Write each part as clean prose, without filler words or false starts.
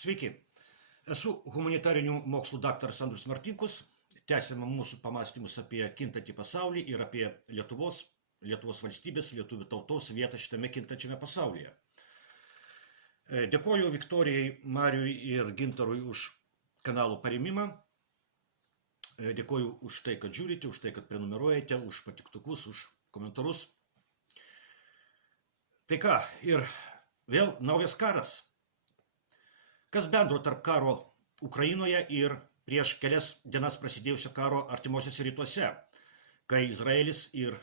Sveiki, esu humanitarinių mokslų daktaras Andrius Martinkus. Tęsiame mūsų pamastymus apie kintantį pasaulį ir apie Lietuvos valstybės, lietuvių tautos vietą šitame kintančiame pasaulyje. Dėkoju Viktorijai, Mariui ir Gintarui už kanalų parėmimą. Dėkoju už tai, kad žiūrite, už tai, kad prenumeruojate, už patiktukus, už komentarus. Tai ką, ir vėl naujas karas. Kas bendro tarp karo Ukrainoje ir prieš kelias dienas prasidėjusio karo artimuosiuose rytuose, kai Izraelis ir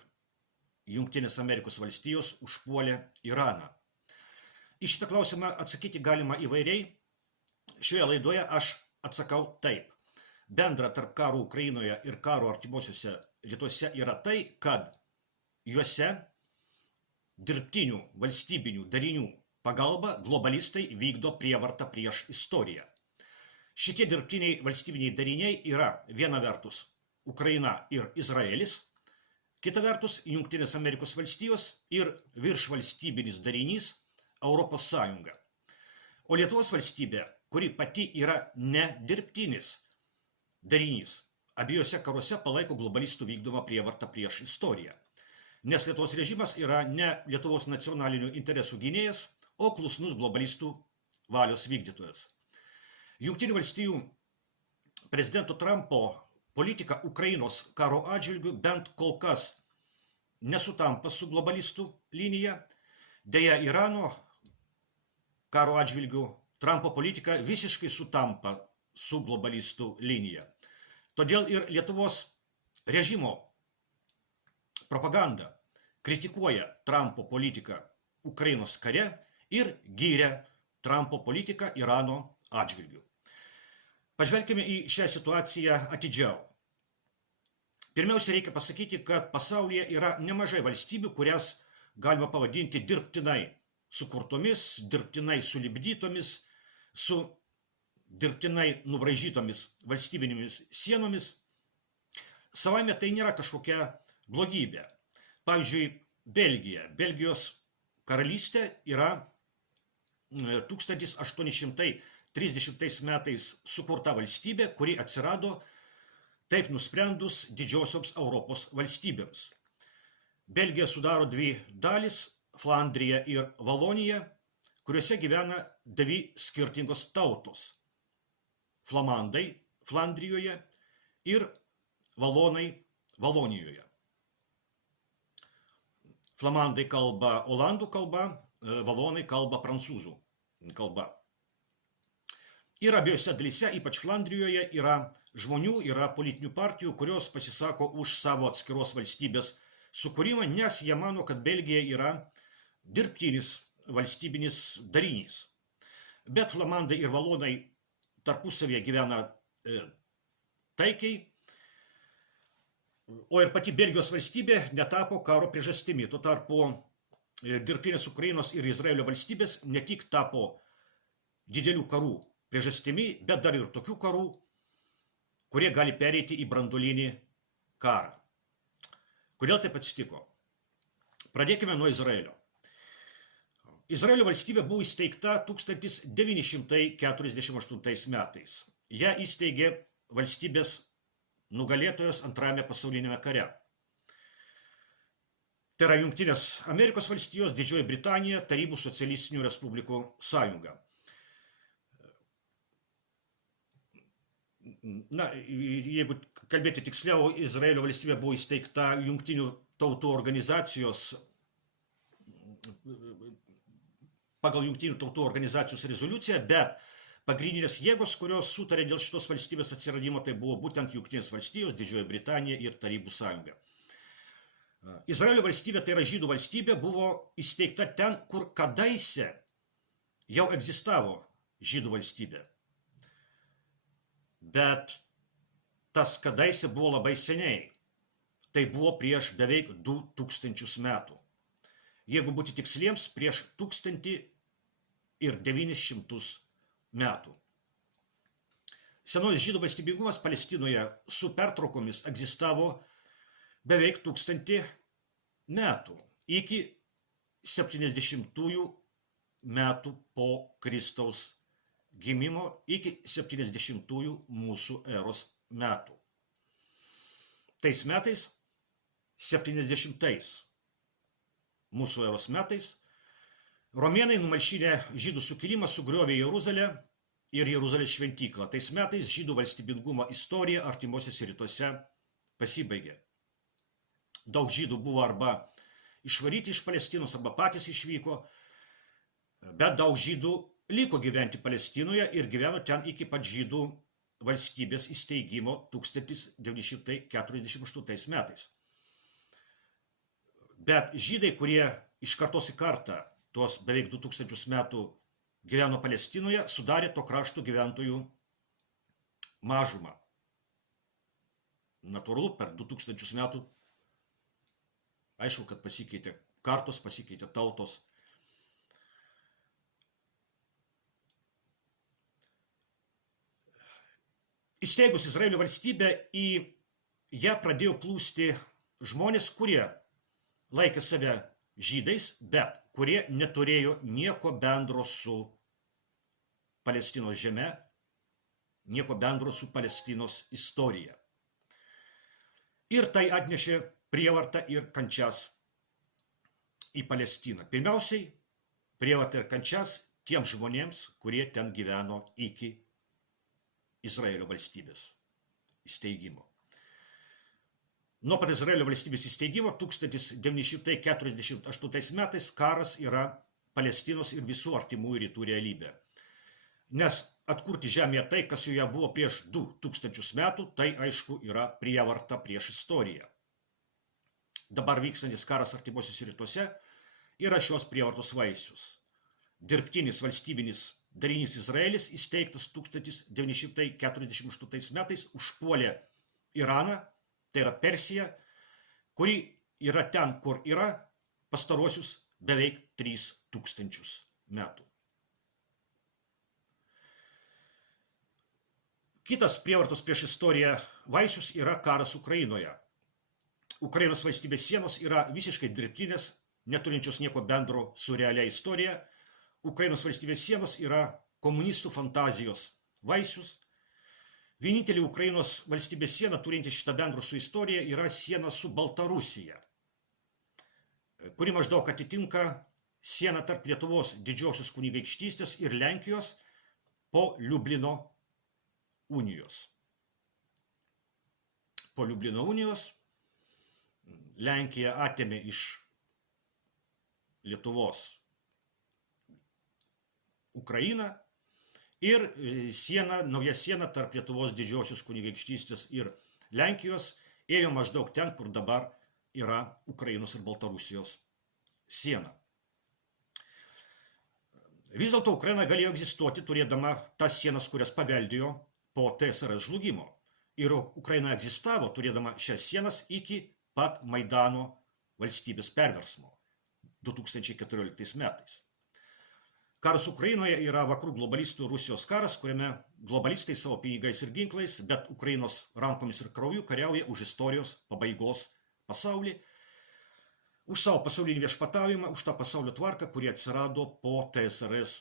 Jungtinės Amerikos valstijos užpuolė Iraną? Į šitą klausimą atsakyti galima įvairiai. Šioje laidoje aš atsakau taip. Bendra tarp karo Ukrainoje ir karo artimuosiuose rytuose yra tai, kad juose dirbtinių valstybinių darinių pagalba globalistai vykdo prievartą prieš istoriją. Šitie dirbtiniai valstybiniai dariniai yra viena vertus Ukraina ir Izraelis, kita vertus Jungtinės Amerikos valstijos ir viršvalstybinis darinys Europos Sąjunga. O Lietuvos valstybė, kuri pati yra nedirbtinis darinys, abiejose karuose palaiko globalistų vykdomą prievartą prieš istoriją. Nes Lietuvos režimas yra ne Lietuvos nacionalinių interesų gynėjas, o klusnus globalistų valios vykdytojas. Jungtinių valstijų prezidento Trumpo politika Ukrainos karo atžvilgiu bent kol kas nesutampa su globalistų linija. Deja, Irano karo atžvilgiu Trumpo politika visiškai sutampa su globalistų linija. Todėl ir Lietuvos režimo propaganda kritikuoja Trumpo politiką Ukrainos kare ir gyrė Trumpo politiką Irano atžvilgiu. Pažvelkime į šią situaciją atidžiau. Pirmiausia, reikia pasakyti, kad pasaulyje yra nemažai valstybių, kurias galima pavadinti dirbtinai sukurtomis, dirbtinai sulipdytomis, su dirbtinai nubraižytomis valstybinėmis sienomis. Savaime tai nėra kažkokia blogybė. Pavyzdžiui, Belgija. Belgijos karalystė yra 1830 metais sukurta valstybė, kuri atsirado taip nusprendus didžiosioms Europos valstybėms. Belgija sudaro dvi dalis – Flandrija ir Valonija, kuriuose gyvena dvi skirtingos tautos – flamandai Flandrijoje ir valonai Valonijoje. Flamandai kalba olandų kalba, valonai kalba prancūzų kalba. Ir abiejose dalyse, ypač Flandrijoje, yra žmonių, yra politinių partijų, kurios pasisako už savo atskiros valstybės sukūrimą, nes jie mano, kad Belgija yra dirbtinis valstybinis darinys. Bet flamandai ir valonai tarpusavėje gyvena taikiai, o ir pati Belgijos valstybė netapo karo priežastimi. Tuo tarpu dirbtinės Ukrainos ir Izraelio valstybės ne tik tapo didelių karų priežastimi, bet dar ir tokių karų, kurie gali pereiti į branduolinį karą. Kodėl taip atsitiko? Pradėkime nuo Izraelio. Izraelio valstybė buvo įsteigta 1948 metais. Ją įsteigė valstybės nugalėtojas Antrajame pasaulinėme kare. Tai yra Jungtinės Amerikos valstijos, Didžioji Britanija, Tarybų socialistinių respublikų sąjunga. Na, jeigu kalbėti tiksliau, Izraelio valstybė buvo įsteigta Jungtinių tautų organizacijos, pagal Jungtinių tautų organizacijos rezoliuciją, bet pagrindinės jėgos, kurios sutarė dėl šitos valstybės atsiradimo, tai buvo būtent Jungtinės valstijos, Didžioji Britanija ir Tarybų sąjunga. Izraelio valstybė, tai yra žydų valstybė, buvo įsteigta ten, kur kadaise jau egzistavo žydų valstybė. Bet tas kadaise buvo labai seniai. Tai buvo prieš beveik 2000 metų. Jeigu būti tiksliems, prieš 1900 metų. Senovis žydų valstybingumas Palestinoje su pertraukomis egzistavo beveik 1000 metų, iki 70 metų po Kristaus gimimo iki 70-ųjų mūsų eros metų. Tais metais, 70-ais mūsų eros metais, romėnai numalšinę žydų sukilimą sugriovė Jeruzalę ir Jeruzalės šventyklą. Tais metais žydų valstybingumo istorija artimuosiuose rytuose pasibaigė. Daug žydų buvo arba išvaryti iš Palestinos, arba patys išvyko, bet daug žydų liko gyventi Palestinoje ir gyveno ten iki pat žydų valstybės įsteigimo 1948 metais. Bet žydai, kurie iš kartos į kartą tuos beveik 2000 metų gyveno Palestinoje, sudarė to krašto gyventojų mažumą. Natūralu, per 2000 metų, aišku, kad pasikeitė kartos, pasikeitė tautos. Įsteigus Izraelio valstybę, į ją pradėjo plūsti žmonės, kurie laikė save žydais, bet kurie neturėjo nieko bendro su Palestinos žeme, nieko bendro su Palestinos istorija. Ir tai atnešė prievartą ir kančias į Palestiną. Pirmiausiai, prievartą ir kančias tiems žmonėms, kurie ten gyveno iki Izraelio valstybės įsteigimo. Nuo pat Izraelio valstybės įsteigimo 1948 metais karas yra Palestinos ir visų artimųjų rytų realybė. Nes atkurti žemėje tai, kas joje buvo prieš 2000 metų, tai aišku yra prievarta prieš istoriją. Dabar vykstantis karas artimuosiuose rytuose yra šios prievartos vaisius. Dirbtinis valstybinis darinys Izraelis, įsteigtas 1948 metais, užpuolė Iraną, tai yra Persija, kuri yra ten, kur yra pastaruosius beveik 3000 metų. Kitas prievartos prieš istoriją vaisius yra karas Ukrainoje. Ukrainos valstybės sienos yra visiškai dirbtinės, neturinčios nieko bendro su realia istorija. Ukrainos valstybės sienos yra komunistų fantazijos vaisius. Vienintelė Ukrainos valstybės siena, turinti šitą bendro su istorija, yra siena su Baltarusija, kuri maždaug atitinka sieną tarp Lietuvos didžiosios kunigaikštystės ir Lenkijos po Liublino unijos. Po Liublino unijos Lenkija atėmė iš Lietuvos Ukrainą ir nauja siena tarp Lietuvos didžiosios kunigaikštystės ir Lenkijos ėjo maždaug ten, kur dabar yra Ukrainos ir Baltarusijos siena. Vis dėlto Ukraina galėjo egzistuoti, turėdama tas sienas, kurias paveldėjo po TSRS žlugimo. Ir Ukraina egzistavo, turėdama šias sienas iki pat Maidano valstybės perversmo 2014 metais. Karas Ukrainoje yra vakarų globalistų Rusijos karas, kuriame globalistai savo pinigais ir ginklais, bet Ukrainos rankomis ir krauju kariauja už istorijos pabaigos pasaulį, už savo pasaulinį viešpatavimą, už tą pasaulio tvarką, kuri atsirado po TSRS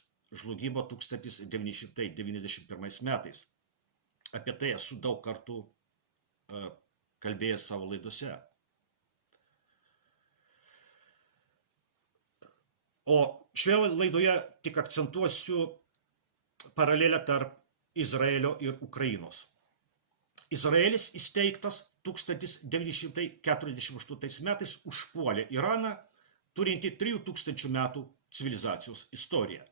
žlugimo 1991 metais. Apie tai esu daug kartų kalbėjęs savo laidose. O šioje laidoje tik akcentuosiu paralelę tarp Izraelio ir Ukrainos. Izraelis įsteigtas 1948 metais užpuolė Iraną, turinti 3000 metų civilizacijos istoriją.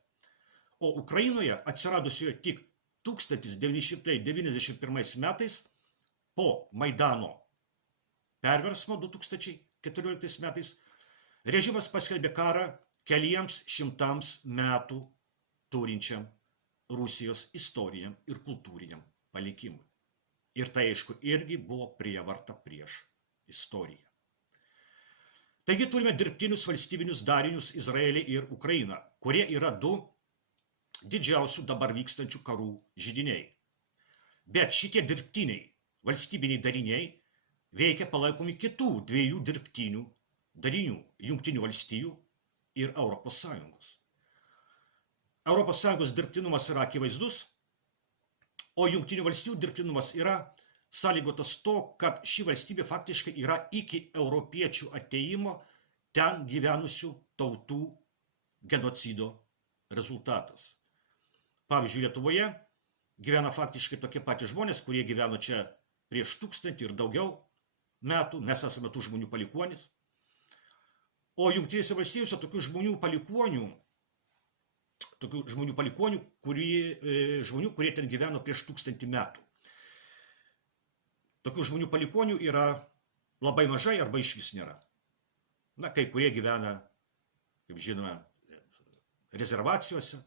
O Ukrainoje atsiradusioje tik 1991 metais po Maidano perversmo 2014 metais režimas paskelbė karą keliems šimtams metų turinčiam Rusijos istoriniam ir kultūriniam palikimui. Ir tai, aišku, irgi buvo prievarta prieš istoriją. Taigi turime dirbtinius valstybinius darinius Izraelį ir Ukrainą, kurie yra du didžiausių dabar vykstančių karų židiniai. Bet šitie dirbtiniai valstybiniai dariniai veikia palaikomi kitų dviejų dirbtinių darinių – Jungtinių valstijų ir Europos Sąjungos. ES dirbtinumas yra akivaizdus, o Jungtinių valstijų dirbtinumas yra sąlygotas to, kad ši valstybė faktiškai yra iki europiečių ateimo ten gyvenusių tautų genocido rezultatas. Pavyzdžiui, Lietuvoje gyvena faktiškai tokie patys žmonės, kurie gyveno čia prieš 1000 ir daugiau metų, mes esame tų žmonių palikuonis. O Jungtinėse valstijose tokių žmonių palikonių, kurie ten gyveno prieš 1000 metų. Tokių žmonių palikonių yra labai mažai arba išvis nėra. Na, kai kurie gyvena, kaip žinome, rezervacijose,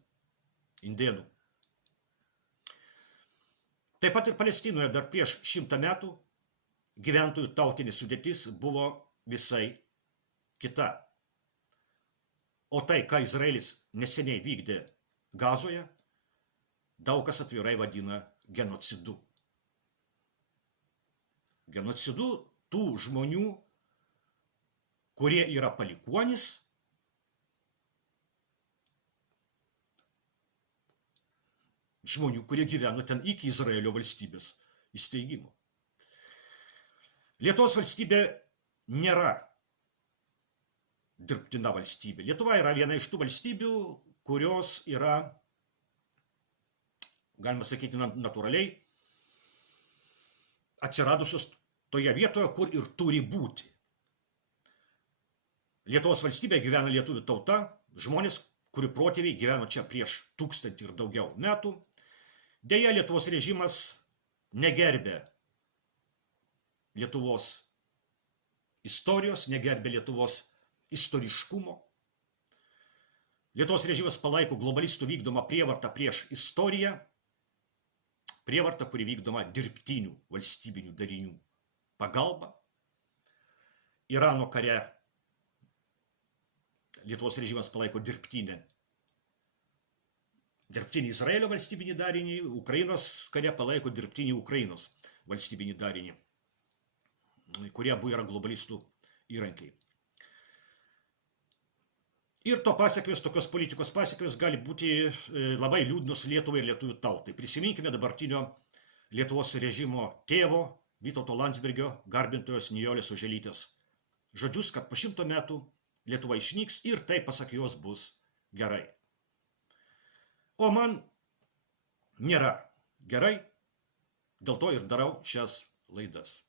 indėnų. Taip pat ir Palestinoje dar prieš 100 metų gyventojų tautinė sudėtis buvo visai kita. O tai, ką Izraelis neseniai vykdė Gazoje, daug kas atvirai vadina genocidu. Genocidu tų žmonių, kurie yra palikuonis, žmonių, kurie gyveno ten iki Izraelio valstybės įsteigimo. Lietuvos valstybė nėra dirbtina valstybė. Lietuva yra viena iš tų valstybių, kurios yra, galima sakyti, natūraliai atsiradusios toje vietoje, kur ir turi būti. Lietuvos valstybėje gyvena lietuvių tauta, žmonės, kurių protėviai gyveno čia prieš 1000 ir daugiau metų. Deja, Lietuvos režimas negerbė Lietuvos istorijos, negerbė Lietuvos istoriškumo. Lietuvos režimas palaiko globalistų vykdomą prievartą prieš istoriją, prievartą, kuri vykdoma dirbtinių valstybinių darinių pagalba. Irano kare Lietuvos režimas palaiko dirbtinį Izraelio valstybinį darinį, Ukrainos kare palaiko dirbtinį Ukrainos valstybinį darinį, kurie abu yra globalistų įrankiai. Ir to pasiekmės, tokios politikos pasiekmės gali būti labai liūdnos Lietuvai ir lietuvių tautai. Prisiminkime dabartinio Lietuvos režimo tėvo Vytauto Landsbergio, garbintojos Nijolės Oželytės žodžius, kad po 100 metų Lietuva išnyks ir tai, pasak jos, bus gerai. O man nėra gerai, dėl to ir darau šias laidas.